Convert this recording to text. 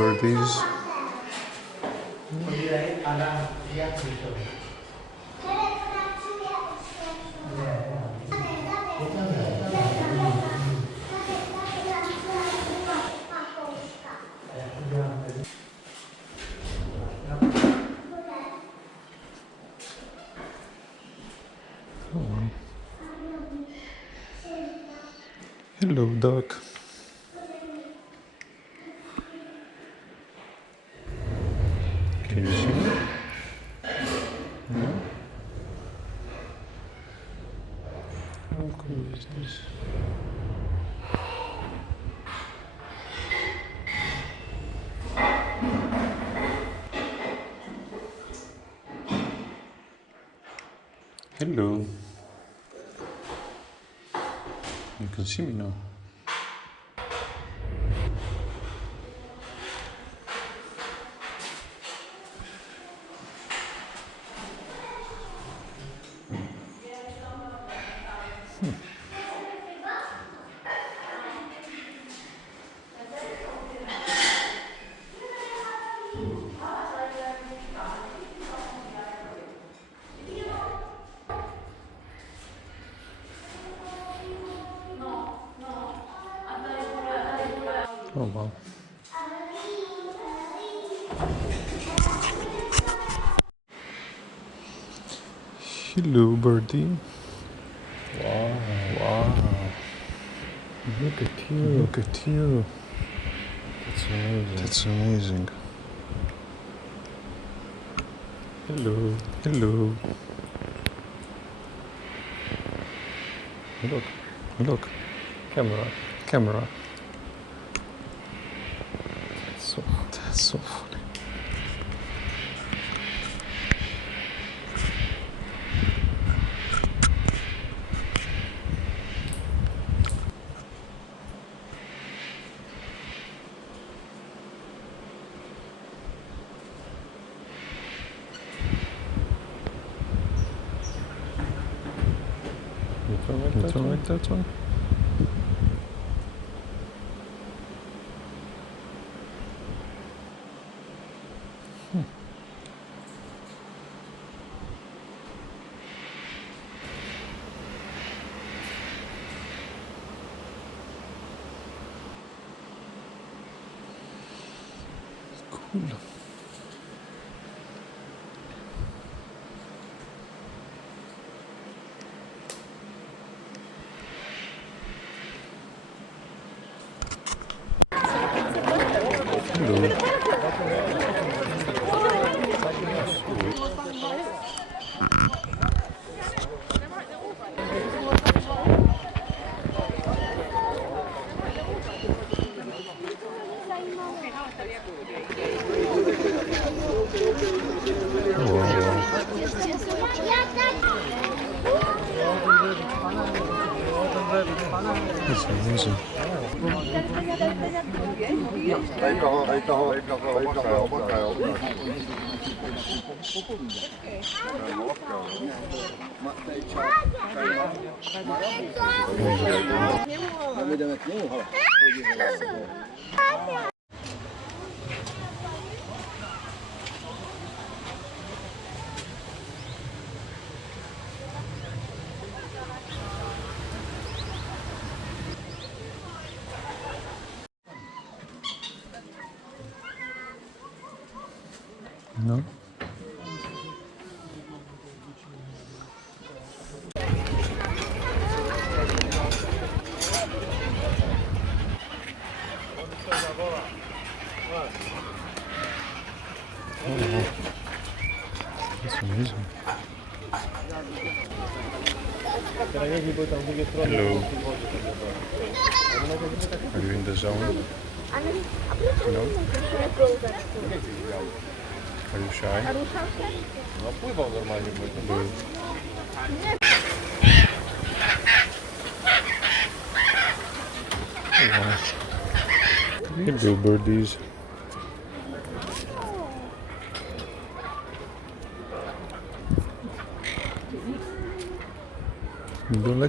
birdies. Hello, duck. Can you see me? No? How cool is this? Hello. You can see me now. Oh wow. Hello, birdie. Wow, wow. Look at you. Look at you. That's amazing. That's amazing. Hello. Hello. Look. Look. Camera. Camera. That's so funny. You don't like that one? Cool. Hello. Oh, wow. That's amazing. No? Oh, wow. That's amazing. Hello. Are you in the zone? No? Are you shy? No pływał normalnie, bo to Hello, birdies. You don't like